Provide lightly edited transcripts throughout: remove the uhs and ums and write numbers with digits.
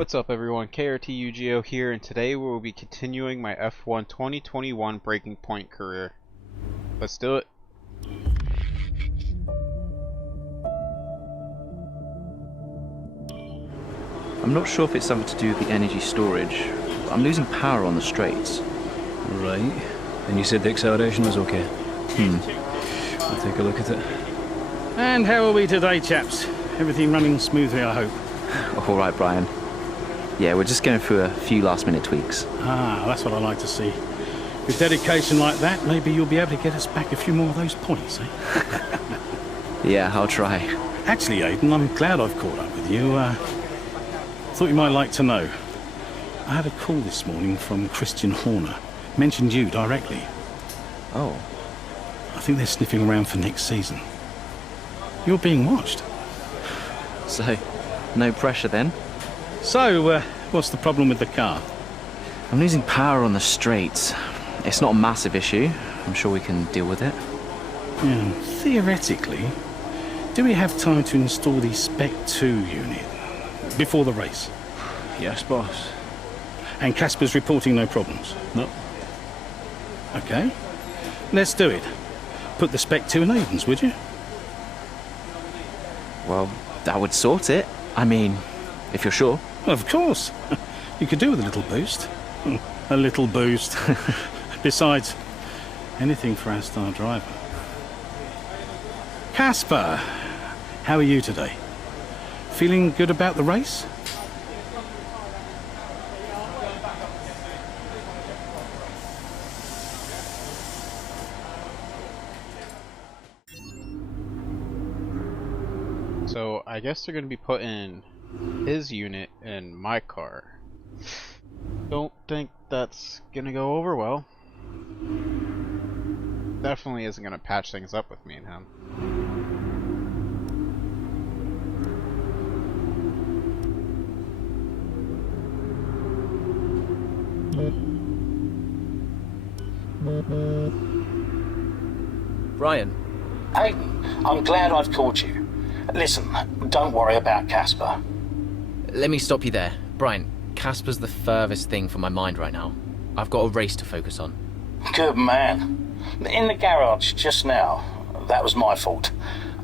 What's up everyone, KRTUGO here, and today we will be continuing my F1 2021 Breaking Point career. Let's do it. I'm not sure if it's something to do with the energy storage, but I'm losing power on the straights. Right. And you said the acceleration was okay? I'll take a look at it. And how are we today, chaps? Everything running smoothly, I hope. All right, Brian. Yeah, we're just going through a few last-minute tweaks. Ah, that's what I like to see. With dedication like that, maybe you'll be able to get us back a few more of those points, eh? Yeah, I'll try. Actually, Aiden, I'm glad I've caught up with you. Thought you might like to know. I had a call this morning from Christian Horner. Mentioned you directly. Oh. I think they're sniffing around for next season. You're being watched. So, no pressure then? So, what's the problem with the car? I'm losing power on the straights. It's not a massive issue. I'm sure we can deal with it. Yeah, theoretically, do we have time to install the Spec 2 unit before the race? Yes, boss. And Casper's reporting no problems? No. Okay. Let's do it. Put the Spec 2 in Aiden's, would you? Well, that would sort it. I mean, if you're sure. Of course. You could do with a little boost. A little boost. Besides, anything for our star driver. Casper, how are you today? Feeling good about the race? So I guess they're going to be putting his unit in my car. Don't think that's going to go over well. Definitely isn't going to patch things up with me and him. Brian. Aiden, I'm glad I've called you. Listen, don't worry about Casper. Let me stop you there. Brian, Casper's the furthest thing from my mind right now. I've got a race to focus on. Good man. In the garage just now, that was my fault.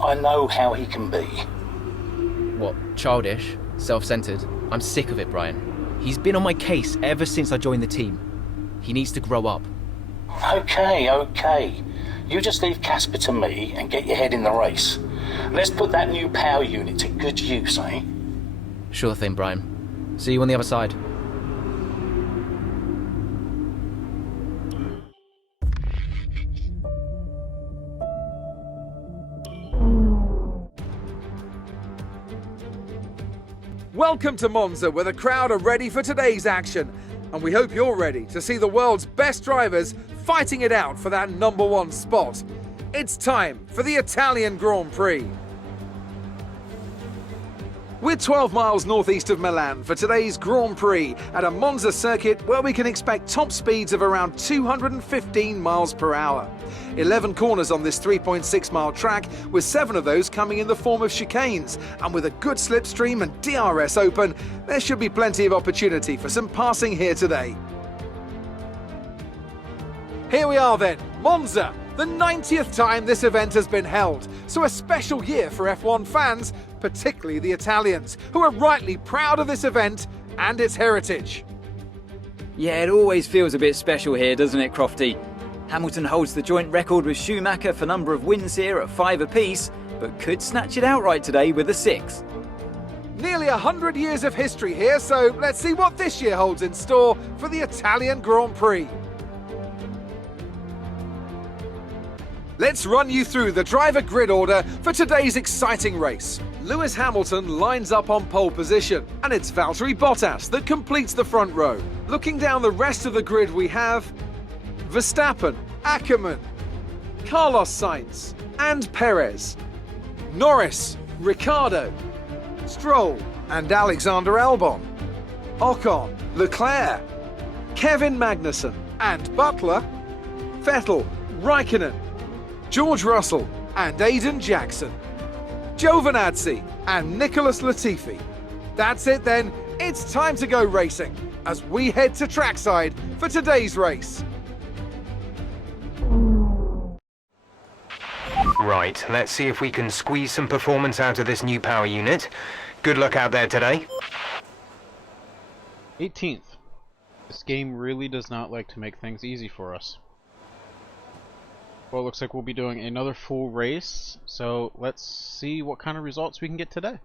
I know how he can be. What, childish? Self-centered? I'm sick of it, Brian. He's been on my case ever since I joined the team. He needs to grow up. Okay. You just leave Casper to me and get your head in the race. Let's put that new power unit to good use, eh? Sure thing, Brian. See you on the other side. Welcome to Monza, where the crowd are ready for today's action. And we hope you're ready to see the world's best drivers fighting it out for that #1 spot. It's time for the Italian Grand Prix. We're 12 miles northeast of Milan for today's Grand Prix at a Monza circuit where we can expect top speeds of around 215 miles per hour. 11 corners on this 3.6-mile track, with 7 of those coming in the form of chicanes. And with a good slipstream and DRS open, there should be plenty of opportunity for some passing here today. Here we are then, Monza, the 90th time this event has been held. So a special year for F1 fans, particularly the Italians, who are rightly proud of this event and its heritage. Yeah, it always feels a bit special here, doesn't it, Crofty? Hamilton holds the joint record with Schumacher for number of wins here at 5 apiece, but could snatch it outright today with a 6. Nearly 100 years of history here, so let's see what this year holds in store for the Italian Grand Prix. Let's run you through the driver grid order for today's exciting race. Lewis Hamilton lines up on pole position, and it's Valtteri Bottas that completes the front row. Looking down the rest of the grid, we have Verstappen, Ackermann, Carlos Sainz, and Perez, Norris, Ricciardo, Stroll, and Alexander Albon, Ocon, Leclerc, Kevin Magnussen, and Butler, Vettel, Raikkonen, George Russell, and Aiden Jackson, Giovinazzi, and Nicholas Latifi. That's it then, It's time to go racing as we head to trackside for today's race. Right, let's see if we can squeeze some performance out of this new power unit. Good luck out there today. 18th. This game really does not like to make things easy for us. Well, it looks like we'll be doing another full race, so let's see what kind of results we can get today.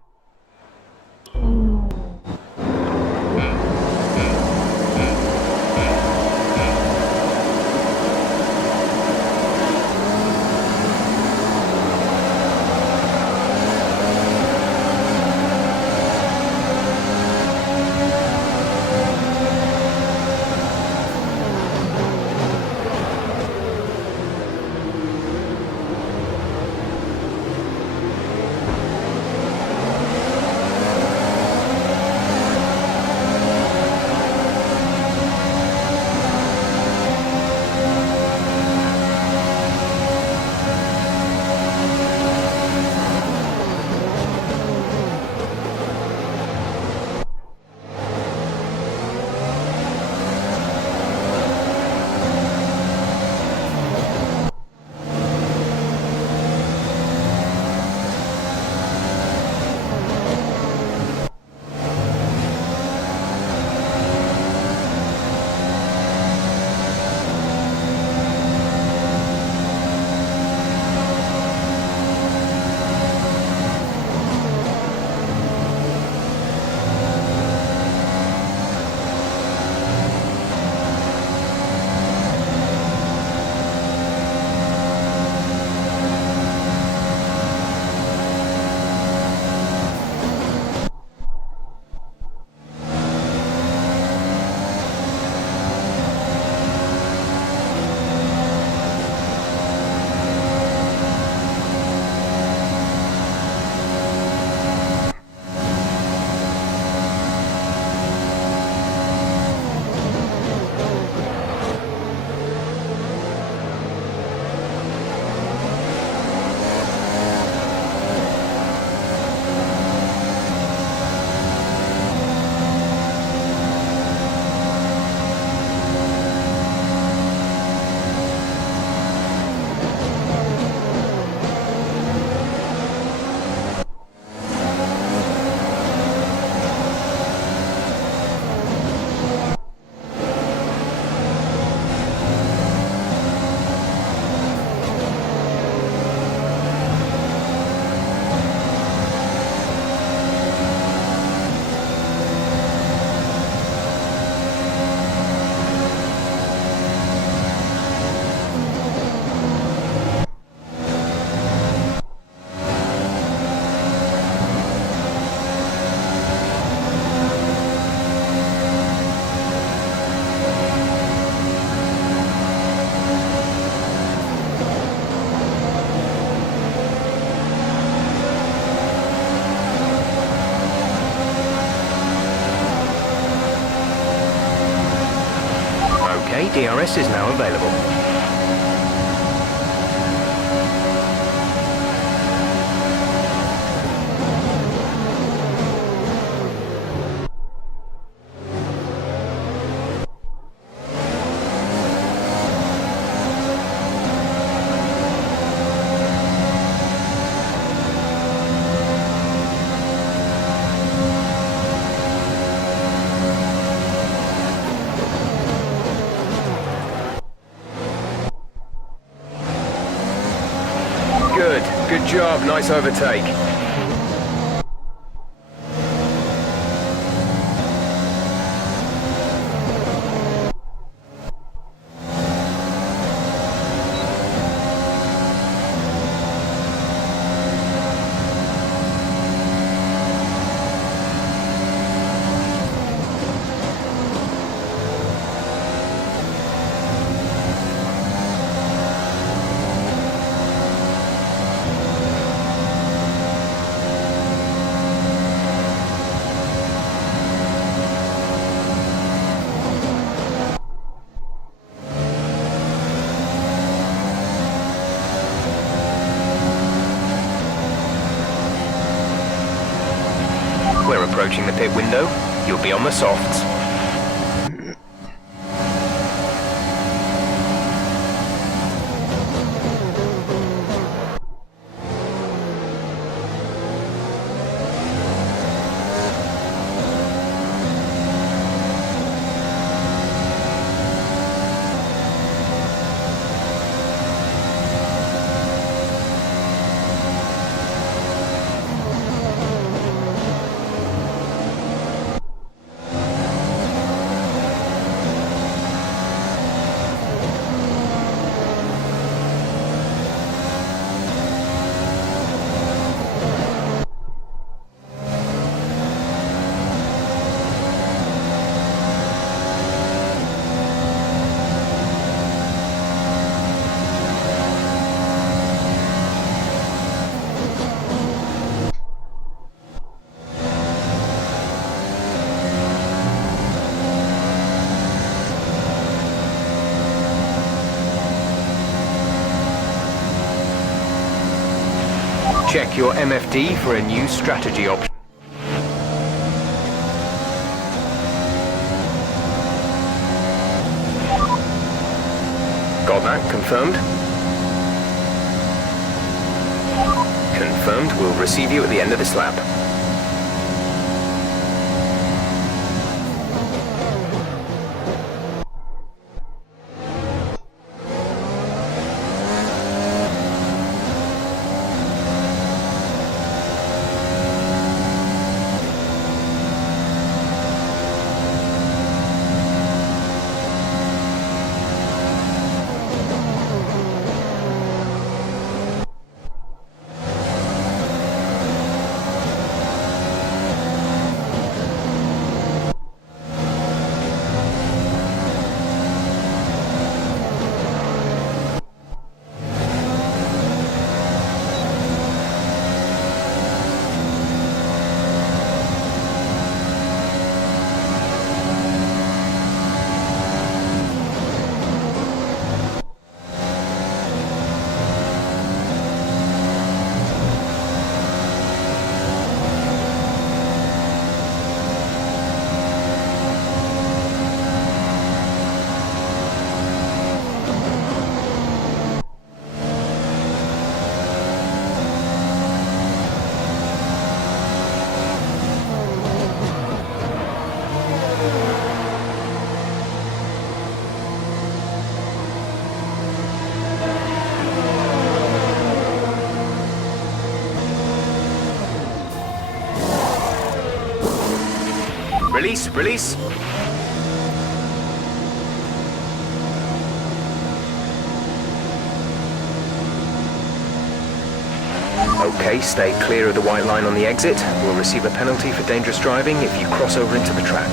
DRS is now available. Good job, nice overtake. on the softs. Check your MFD for a new strategy option. Got that confirmed? Confirmed. We'll receive you at the end of this lap. Release, release. Okay, stay clear of the white line on the exit. We'll receive a penalty for dangerous driving if you cross over into the track.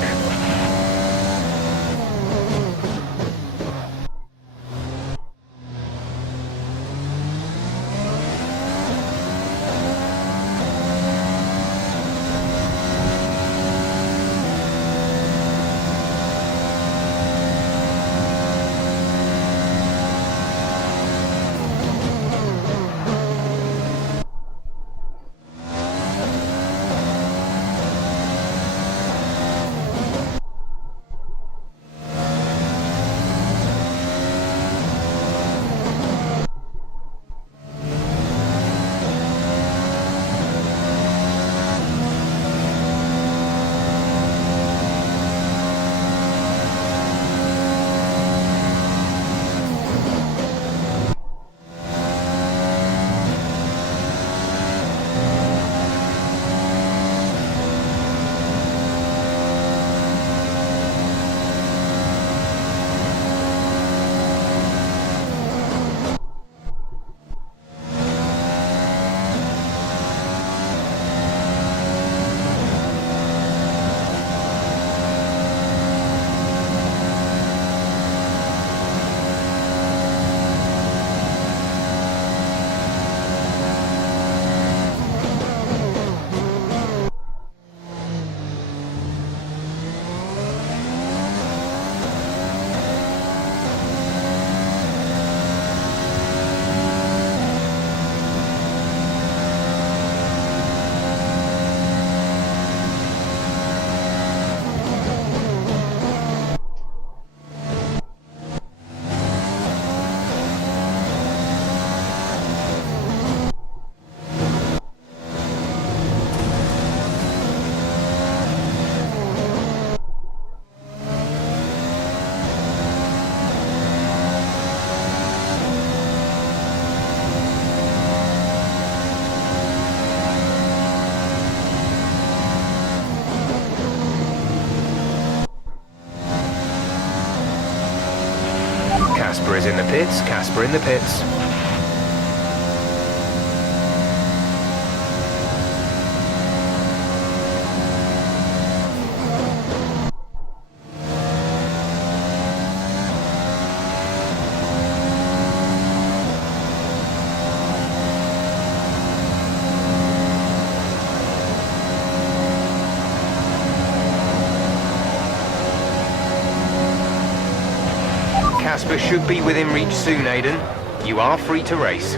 Casper is in the pits. Casper in the pits. Casper should be within reach soon, Aiden. You are free to race.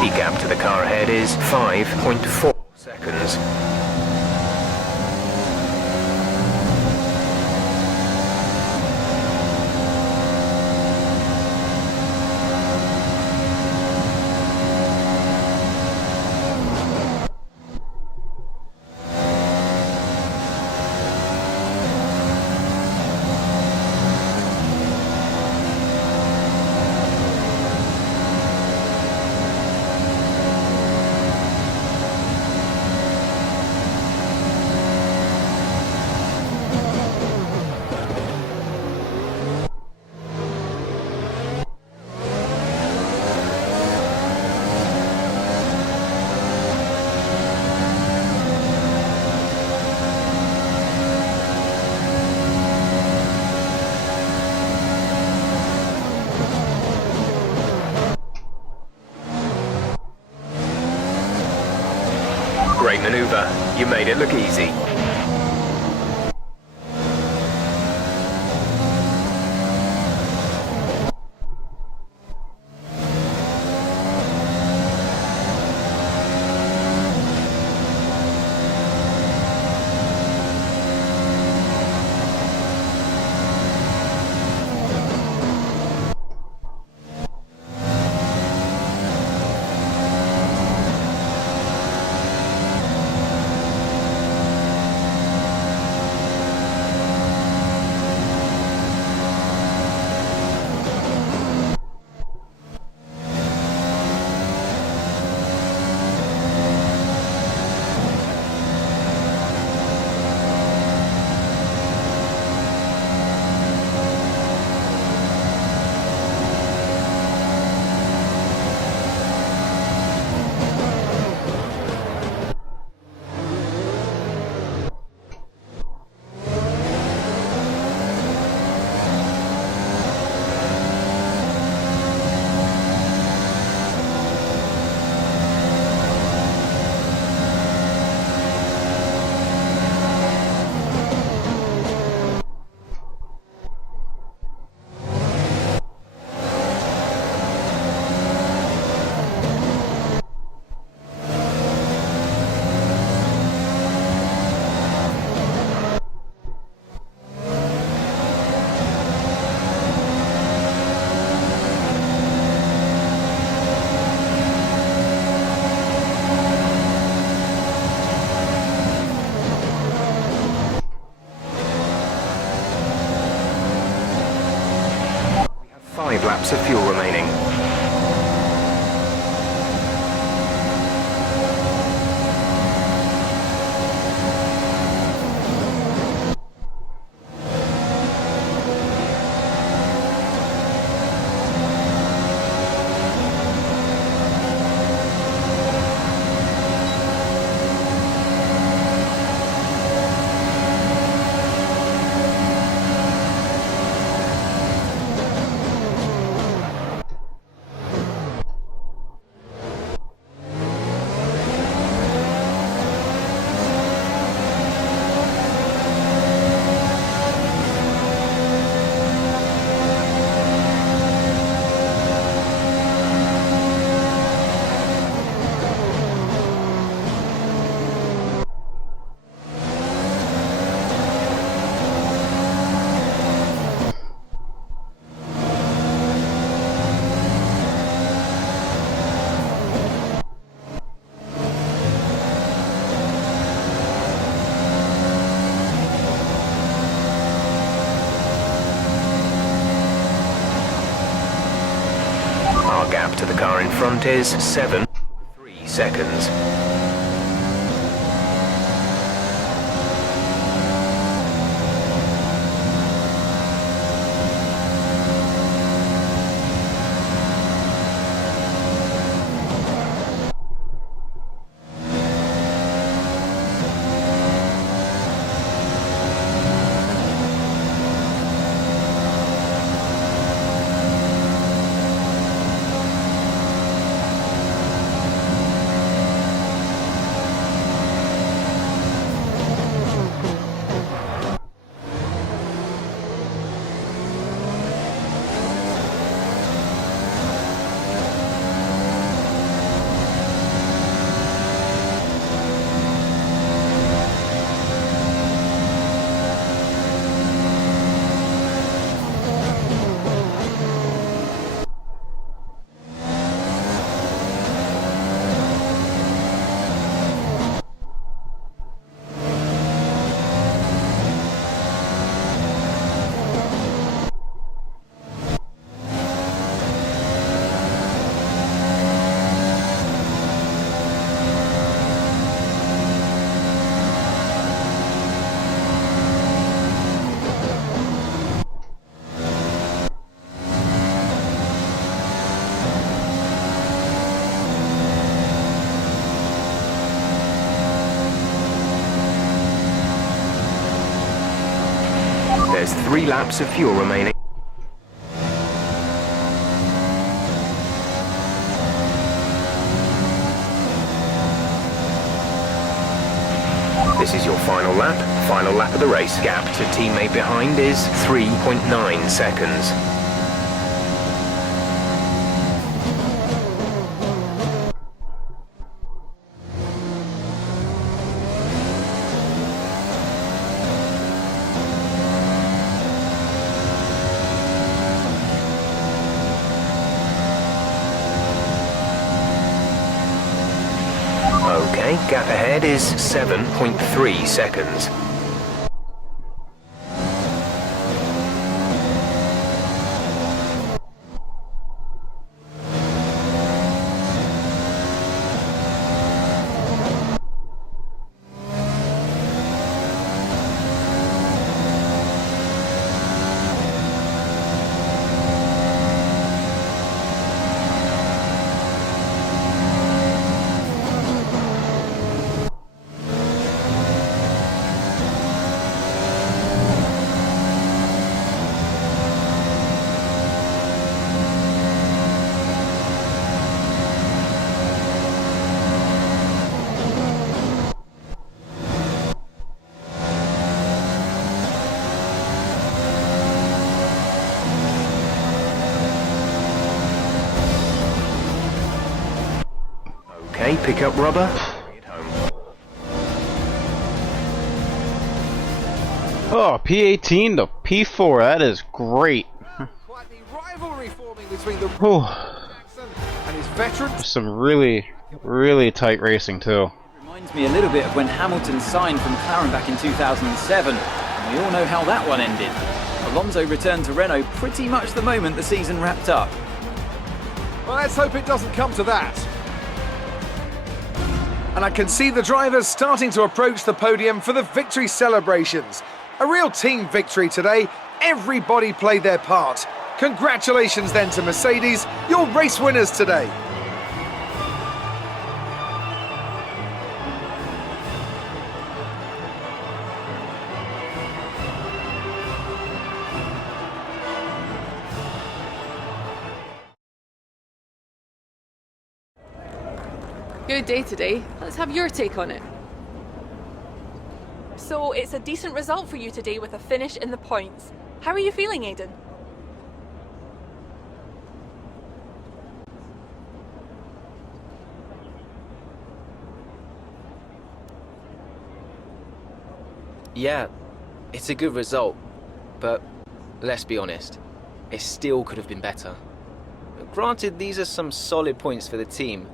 The gap to the car ahead is 5.4 seconds. Great maneuver. You made it look easy. Laps of fuel remaining. Our gap to the car in front is 7.3 seconds. There's 3 laps of fuel remaining. This is your final lap of the race. Gap to teammate behind is 3.9 seconds. Okay, gap ahead is 7.3 seconds. Okay, pick up rubber. Oh, P18 to P4, that is great. Quite the rivalry forming between the Oh, Jackson and his veteran. some really tight racing too. Reminds me a little bit of when Hamilton signed from McLaren back in 2007. And we all know how that one ended. Alonso returned to Renault pretty much the moment the season wrapped up. Well, let's hope it doesn't come to that. And I can see the drivers starting to approach the podium for the victory celebrations. A real team victory today. Everybody played their part. Congratulations then to Mercedes, your race winners today. Good day today. Let's have your take on it. So it's a decent result for you today with a finish in the points. How are you feeling, Aiden? Yeah, it's a good result, but let's be honest, it still could have been better. Granted, these are some solid points for the team.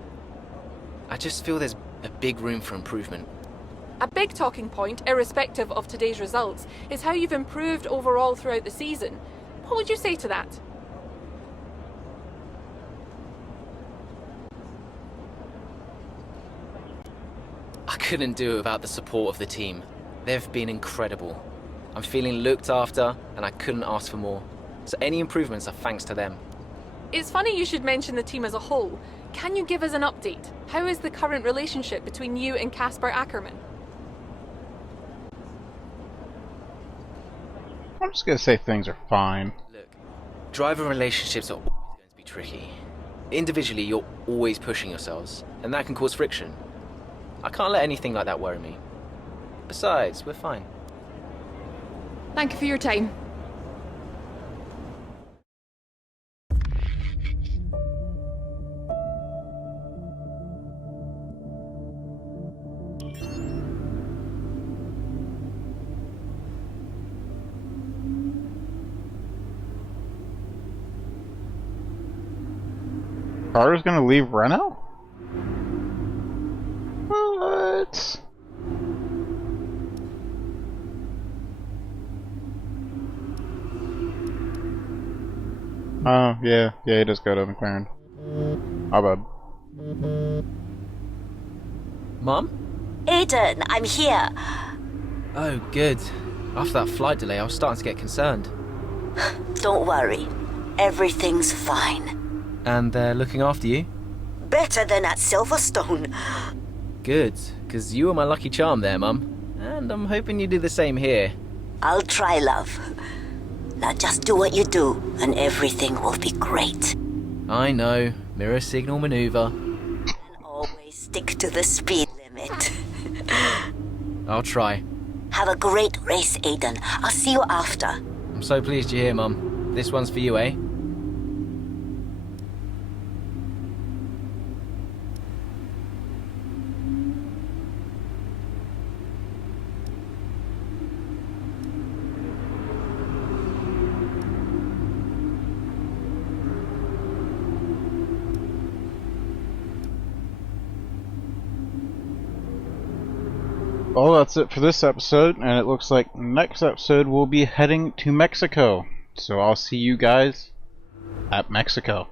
I just feel there's a big room for improvement. A big talking point, irrespective of today's results, is how you've improved overall throughout the season. What would you say to that? couldn't do it without the support of the team. They've been incredible. I'm feeling looked after, and I couldn't ask for more. So any improvements are thanks to them. It's funny you should mention the team as a whole. Can you give us an update? How is the current relationship between you and Casper Ackerman? I'm just gonna say things are fine. Look, driver relationships are always going to be tricky. Individually, you're always pushing yourselves, and that can cause friction. I can't let anything like that worry me. Besides, we're fine. Thank you for your time. Carter's gonna leave Renault? What? Oh, yeah, he does go to McLaren. My bad. Mum? Aiden, I'm here. Oh, good. After that flight delay, I was starting to get concerned. Don't worry. Everything's fine. And they're looking after you? Better than at Silverstone. Good, because you were my lucky charm there, Mum. And I'm hoping you do the same here. I'll try, love. Now just do what you do, and everything will be great. I know. Mirror signal maneuver. And always stick to the speed limit. I'll try. Have a great race, Aiden. I'll see you after. I'm so pleased you're here, Mum. This one's for you, eh? Well, that's it for this episode, and it looks like next episode we'll be heading to Mexico. So I'll see you guys at Mexico.